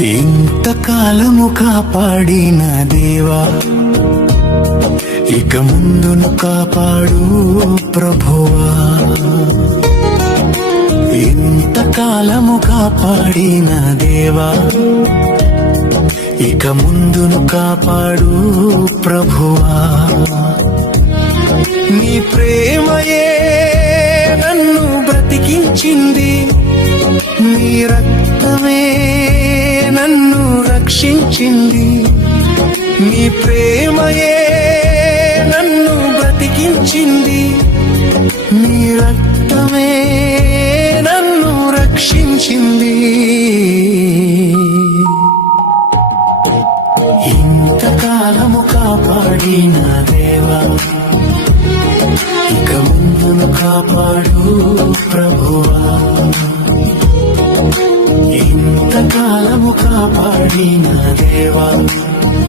ఇంతకాలము కాపాడిన దేవా, ఇక ముందును కాపాడు ప్రభువా. ఇంతకాలము కాపాడిన దేవా, ఇక ముందును కాపాడు ప్రభువా. నీ ప్రేమయే నన్ను బ్రతికించింది, నీ రక్తమే నన్ను రక్షించింది. నీ ప్రేమయే నన్ను బ్రతికించింది, నీ రక్తమే నన్ను రక్షించింది. ఇంతకాలము కాపాడిన దేవా, ఇక ముందును కాపాడు ప్రభువా. ఇంతకాలము కాపాడిన దేవా,